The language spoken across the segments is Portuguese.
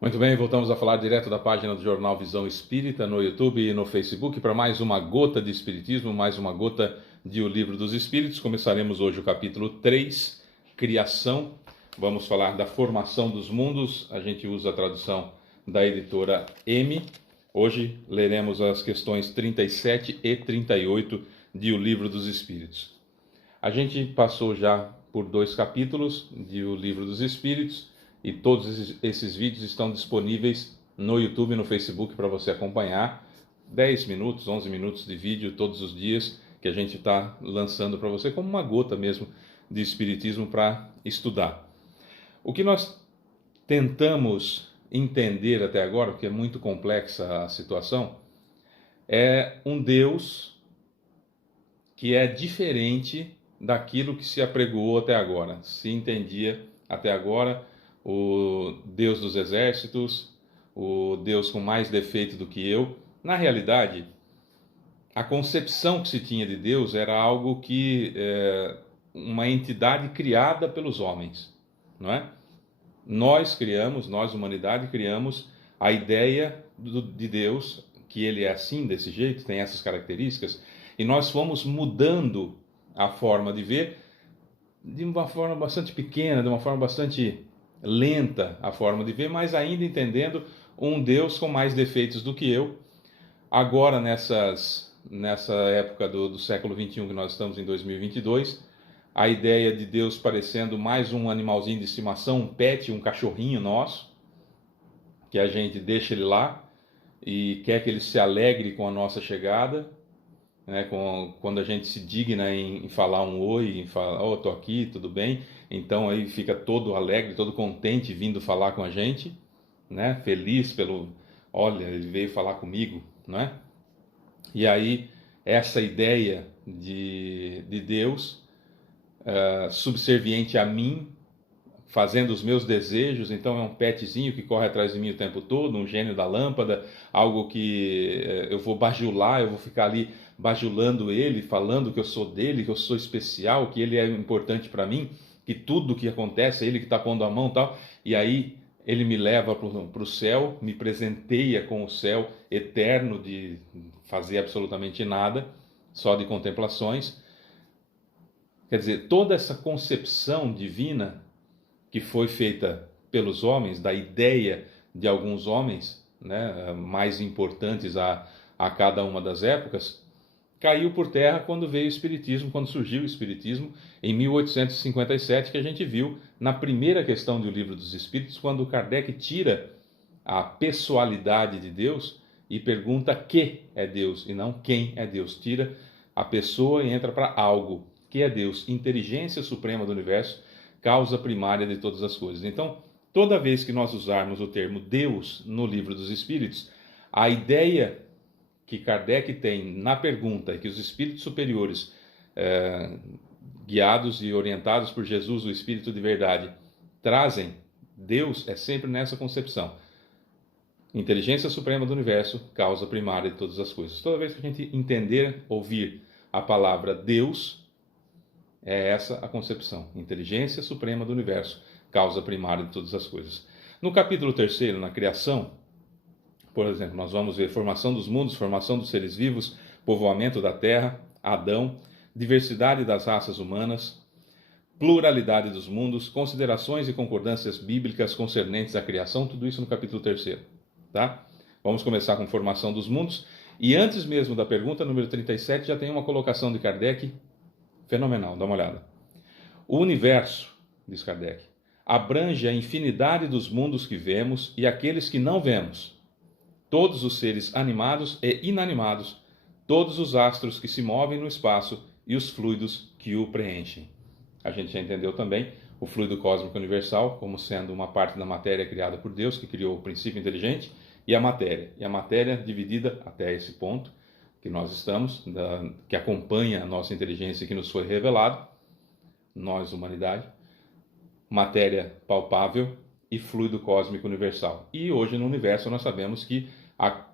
Muito bem, voltamos a falar direto da página do Jornal Visão Espírita no YouTube e no Facebook para mais uma gota de Espiritismo, mais uma gota de O Livro dos Espíritos. Começaremos hoje o capítulo 3, Criação. Vamos falar da formação dos mundos. A gente usa a tradução da editora M. Hoje leremos as questões 37 e 38 de O Livro dos Espíritos. A gente passou já por 2 capítulos de O Livro dos Espíritos. E todos esses vídeos estão disponíveis no YouTube e no Facebook para você acompanhar. 10 minutos, 11 minutos de vídeo todos os dias que a gente está lançando para você como uma gota mesmo de Espiritismo para estudar. O que nós tentamos entender até agora, porque é muito complexa a situação, é um Deus que é diferente daquilo que se apregoou até agora, se entendia até agora o Deus dos exércitos, o Deus com mais defeito do que eu. Na realidade, a concepção que se tinha de Deus era algo que uma entidade criada pelos homens, não é? Nós criamos, nós humanidade criamos a ideia de Deus, que ele é assim, desse jeito, tem essas características, e nós fomos mudando a forma de ver de uma forma bastante pequena, de uma forma bastante lenta a forma de ver, mas ainda entendendo um Deus com mais defeitos do que eu. Agora, nessa época do século XXI, que nós estamos em 2022, a ideia de Deus parecendo mais um animalzinho de estimação, um pet, um cachorrinho nosso, que a gente deixa ele lá e quer que ele se alegre com a nossa chegada, né? Quando a gente se digna em falar um oi, em falar, oh, tô aqui, tudo bem? Então aí fica todo alegre, todo contente vindo falar com a gente, né? Feliz pelo, olha, ele veio falar comigo, né? E aí essa ideia de Deus subserviente a mim, fazendo os meus desejos, então é um petzinho que corre atrás de mim o tempo todo, um gênio da lâmpada, algo que eu vou bajular, eu vou ficar ali bajulando ele, falando que eu sou dele, que eu sou especial, que ele é importante para mim, que tudo que acontece é ele que está pondo a mão e tal, e aí ele me leva para o céu, me presenteia com o céu eterno de fazer absolutamente nada, só de contemplações. Quer dizer, toda essa concepção divina que foi feita pelos homens, da ideia de alguns homens, né, mais importantes a cada uma das épocas, caiu por terra quando veio o Espiritismo, quando surgiu o Espiritismo, em 1857, que a gente viu na primeira questão do Livro dos Espíritos, quando Kardec tira a pessoalidade de Deus e pergunta que é Deus, e não quem é Deus. Tira a pessoa e entra para algo, que é Deus, inteligência suprema do universo, causa primária de todas as coisas. Então, toda vez que nós usarmos o termo Deus no Livro dos Espíritos, a ideia que Kardec tem na pergunta, que os espíritos superiores, guiados e orientados por Jesus, o Espírito de verdade, trazem Deus, é sempre nessa concepção. Inteligência suprema do universo, causa primária de todas as coisas. Toda vez que a gente entender, ouvir a palavra Deus, é essa a concepção. Inteligência suprema do universo, causa primária de todas as coisas. No capítulo 3, na criação, por exemplo, nós vamos ver formação dos mundos, formação dos seres vivos, povoamento da terra, Adão, diversidade das raças humanas, pluralidade dos mundos, considerações e concordâncias bíblicas concernentes à criação, tudo isso no capítulo 3. Tá? Vamos começar com formação dos mundos. E antes mesmo da pergunta, número 37, já tem uma colocação de Kardec fenomenal, dá uma olhada. O universo, diz Kardec, abrange a infinidade dos mundos que vemos e aqueles que não vemos. Todos os seres animados e inanimados, todos os astros que se movem no espaço e os fluidos que o preenchem. A gente já entendeu também o fluido cósmico universal como sendo uma parte da matéria criada por Deus, que criou o princípio inteligente, e a matéria. E a matéria dividida até esse ponto que nós estamos, que acompanha a nossa inteligência que nos foi revelado, nós, humanidade, matéria palpável e fluido cósmico universal. E hoje no universo nós sabemos que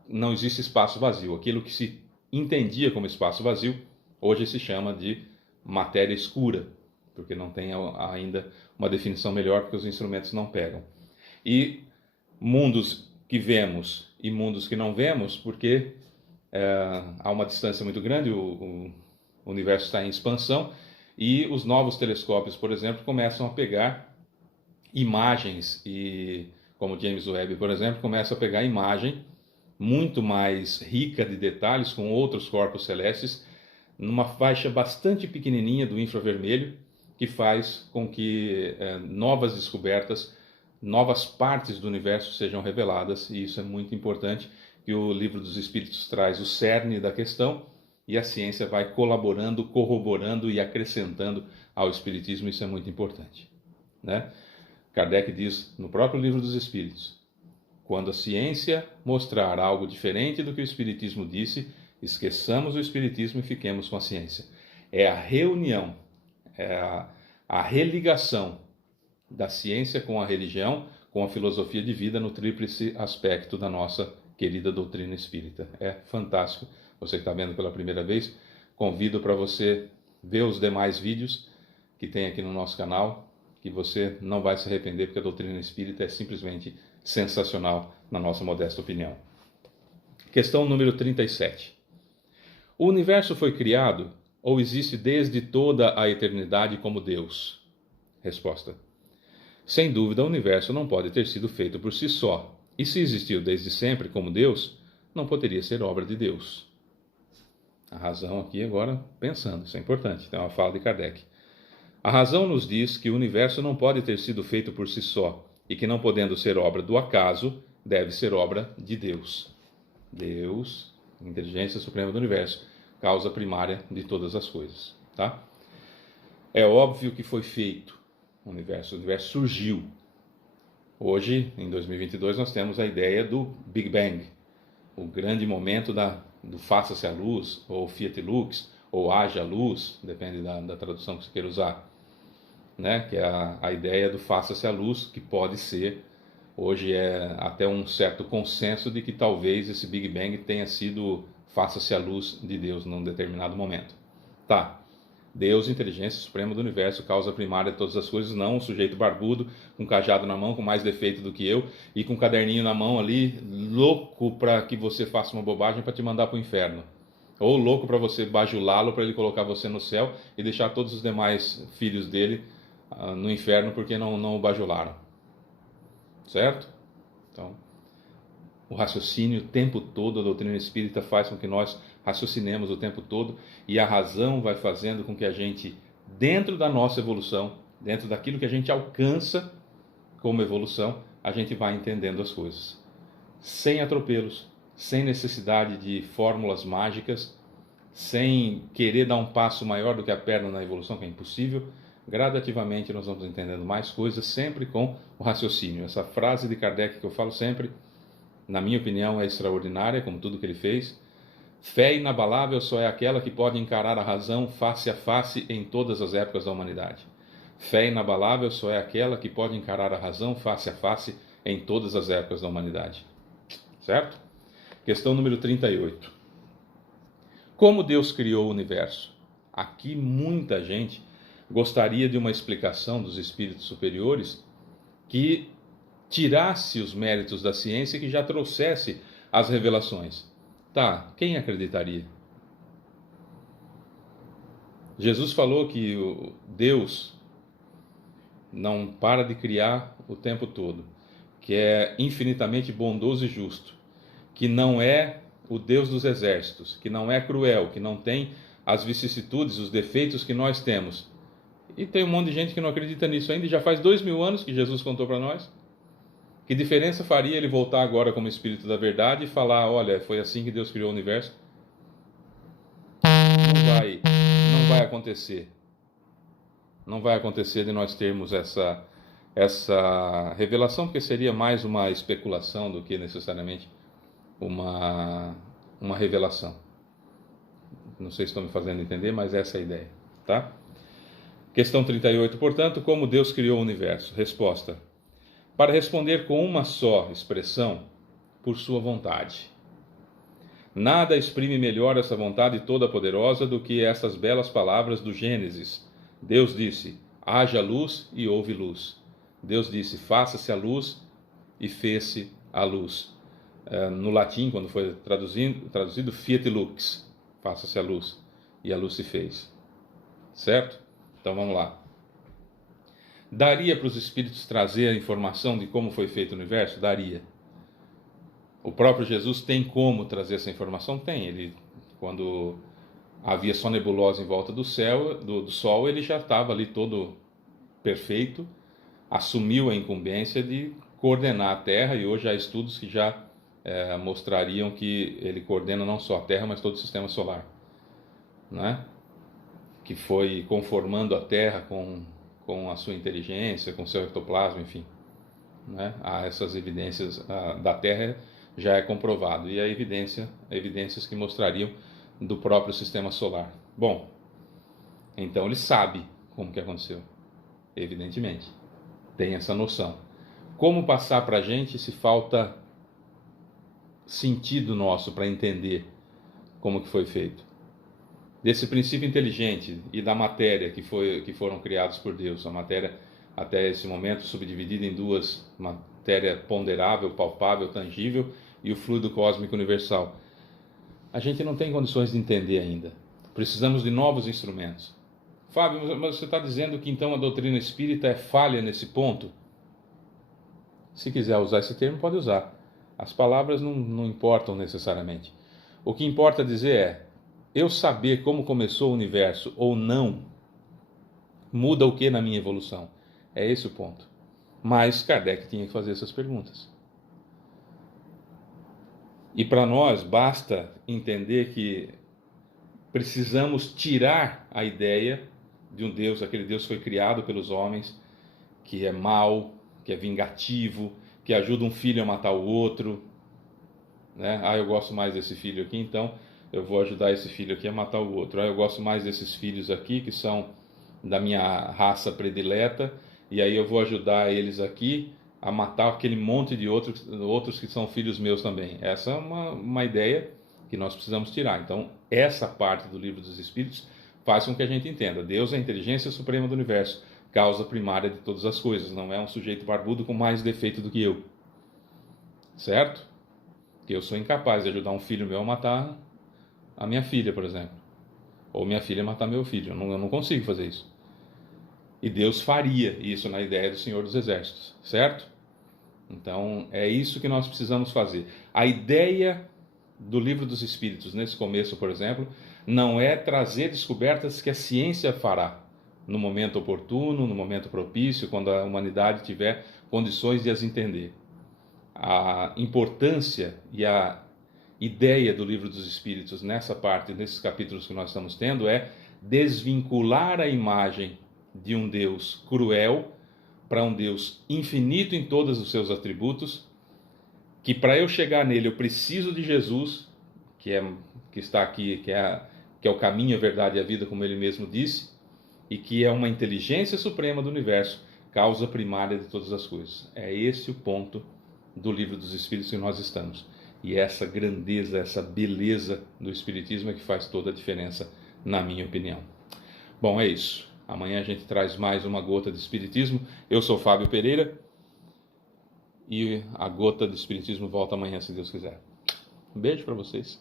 não existe espaço vazio. Aquilo que se entendia como espaço vazio, hoje se chama de matéria escura, porque não tem ainda uma definição melhor, porque os instrumentos não pegam. E mundos que vemos e mundos que não vemos, porque há uma distância muito grande, o universo está em expansão, e os novos telescópios, por exemplo, começam a pegar imagens, e como James Webb, por exemplo, começa a pegar imagem muito mais rica de detalhes com outros corpos celestes, numa faixa bastante pequenininha do infravermelho, que faz com que novas descobertas, novas partes do universo sejam reveladas, e isso é muito importante, que o Livro dos Espíritos traz o cerne da questão, e a ciência vai colaborando, corroborando e acrescentando ao Espiritismo, isso é muito importante, né? Kardec diz no próprio Livro dos Espíritos: quando a ciência mostrar algo diferente do que o Espiritismo disse, esqueçamos o Espiritismo e fiquemos com a ciência. É a reunião, é a religação da ciência com a religião, com a filosofia de vida no tríplice aspecto da nossa querida doutrina espírita. É fantástico. Você que está vendo pela primeira vez, convido para você ver os demais vídeos que tem aqui no nosso canal, que você não vai se arrepender, porque a doutrina espírita é simplesmente sensacional, na nossa modesta opinião. Questão número 37. O universo foi criado ou existe desde toda a eternidade como Deus? Resposta: sem dúvida, o universo não pode ter sido feito por si só, e se existiu desde sempre como Deus, não poderia ser obra de Deus. A razão aqui agora pensando, isso é importante, tem uma fala de Kardec. A razão nos diz que o universo não pode ter sido feito por si só, e que não podendo ser obra do acaso, deve ser obra de Deus. Deus, inteligência suprema do universo, causa primária de todas as coisas, tá? É óbvio que foi feito o universo surgiu. Hoje, em 2022, nós temos a ideia do Big Bang, o grande momento do faça-se a luz, ou fiat lux, ou haja luz, depende da tradução que você queira usar, né? Que é a ideia do faça-se a luz, que pode ser, hoje é até um certo consenso de que talvez esse Big Bang tenha sido faça-se a luz de Deus num determinado momento. Tá, Deus, inteligência suprema do universo, causa primária de todas as coisas, não um sujeito barbudo, com cajado na mão, com mais defeito do que eu, e com um caderninho na mão ali, louco para que você faça uma bobagem para te mandar para o inferno. Ou louco para você bajulá-lo, para ele colocar você no céu e deixar todos os demais filhos dele no inferno porque não o bajularam. Certo? Então, o raciocínio o tempo todo, a doutrina espírita faz com que nós raciocinemos o tempo todo, e a razão vai fazendo com que a gente, dentro da nossa evolução, dentro daquilo que a gente alcança como evolução, a gente vai entendendo as coisas. Sem atropelos, sem necessidade de fórmulas mágicas, sem querer dar um passo maior do que a perna na evolução, que é impossível. Gradativamente nós vamos entendendo mais coisas, sempre com o raciocínio. Essa frase de Kardec que eu falo sempre, na minha opinião, é extraordinária, como tudo que ele fez. Fé inabalável só é aquela que pode encarar a razão face a face em todas as épocas da humanidade. Fé inabalável só é aquela que pode encarar a razão face a face em todas as épocas da humanidade. Certo? Questão número 38. Como Deus criou o universo? Aqui muita gente gostaria de uma explicação dos espíritos superiores que tirasse os méritos da ciência e que já trouxesse as revelações. Tá, quem acreditaria? Jesus falou que Deus não para de criar o tempo todo, que é infinitamente bondoso e justo, que não é o Deus dos exércitos, que não é cruel, que não tem as vicissitudes, os defeitos que nós temos. E tem um monte de gente que não acredita nisso ainda, e já faz 2000 anos que Jesus contou para nós. Que diferença faria ele voltar agora como Espírito da Verdade e falar, olha, foi assim que Deus criou o universo? Não vai acontecer. Não vai acontecer de nós termos essa revelação, porque seria mais uma especulação do que necessariamente uma revelação. Não sei se estou me fazendo entender, mas essa é a ideia, tá? Questão 38, portanto, como Deus criou o universo? Resposta: para responder com uma só expressão, por sua vontade. Nada exprime melhor essa vontade toda-poderosa do que essas belas palavras do Gênesis. Deus disse, haja luz e houve luz. Deus disse, faça-se a luz e fez-se a luz. No latim, quando foi traduzido, fiat lux, faça-se a luz, e a luz se fez. Certo? Então vamos lá. Daria para os espíritos trazer a informação de como foi feito o universo? Daria. O próprio Jesus tem como trazer essa informação? Tem. Ele, quando havia só nebulosa em volta do céu, do Sol, ele já estava ali todo perfeito, assumiu a incumbência de coordenar a Terra, e hoje há estudos que já mostrariam que ele coordena não só a Terra, mas todo o sistema solar, né? Que foi conformando a Terra com a sua inteligência, com seu ectoplasma, enfim, né? Há essas evidências da Terra, já é comprovado, e há evidências que mostrariam do próprio sistema solar. Bom, então ele sabe como que aconteceu, evidentemente, tem essa noção. Como passar para a gente se falta sentido nosso para entender como que foi feito? Desse princípio inteligente e da matéria que foram criados por Deus, a matéria até esse momento subdividida em duas: matéria ponderável, palpável, tangível, e o fluido cósmico universal. A gente não tem condições de entender ainda. Precisamos de novos instrumentos. Fábio, mas você está dizendo que então a doutrina espírita é falha nesse ponto? Se quiser usar esse termo, pode usar. As palavras não importam necessariamente. O que importa dizer é: eu saber como começou o universo ou não, muda o que na minha evolução? É esse o ponto. Mas Kardec tinha que fazer essas perguntas. E para nós basta entender que precisamos tirar a ideia de um Deus, aquele Deus que foi criado pelos homens, que é mau, que é vingativo, que ajuda um filho a matar o outro, né? Eu gosto mais desse filho aqui, então eu vou ajudar esse filho aqui a matar o outro. Eu gosto mais desses filhos aqui, que são da minha raça predileta, e aí eu vou ajudar eles aqui a matar aquele monte de outros que são filhos meus também. Essa é uma ideia que nós precisamos tirar. Então, essa parte do Livro dos Espíritos faz com que a gente entenda: Deus é a inteligência suprema do universo, causa primária de todas as coisas, não é um sujeito barbudo com mais defeito do que eu. Certo? Que eu sou incapaz de ajudar um filho meu a matar a minha filha, por exemplo. Ou minha filha a matar meu filho. Eu não consigo fazer isso. E Deus faria isso na ideia do Senhor dos Exércitos, certo? Então, é isso que nós precisamos fazer. A ideia do Livro dos Espíritos, nesse começo, por exemplo, não é trazer descobertas que a ciência fará no momento oportuno, no momento propício, quando a humanidade tiver condições de as entender. A importância e a ideia do Livro dos Espíritos nessa parte, nesses capítulos que nós estamos tendo, é desvincular a imagem de um Deus cruel para um Deus infinito em todos os seus atributos, que para eu chegar nele eu preciso de Jesus, que está aqui, que é o caminho, a verdade e a vida, como ele mesmo disse, e que é uma inteligência suprema do universo, causa primária de todas as coisas. É esse o ponto do Livro dos Espíritos que nós estamos. E essa grandeza, essa beleza do Espiritismo é que faz toda a diferença, na minha opinião. Bom, é isso. Amanhã a gente traz mais uma gota de Espiritismo. Eu sou Fábio Pereira e a gota de Espiritismo volta amanhã, se Deus quiser. Um beijo para vocês.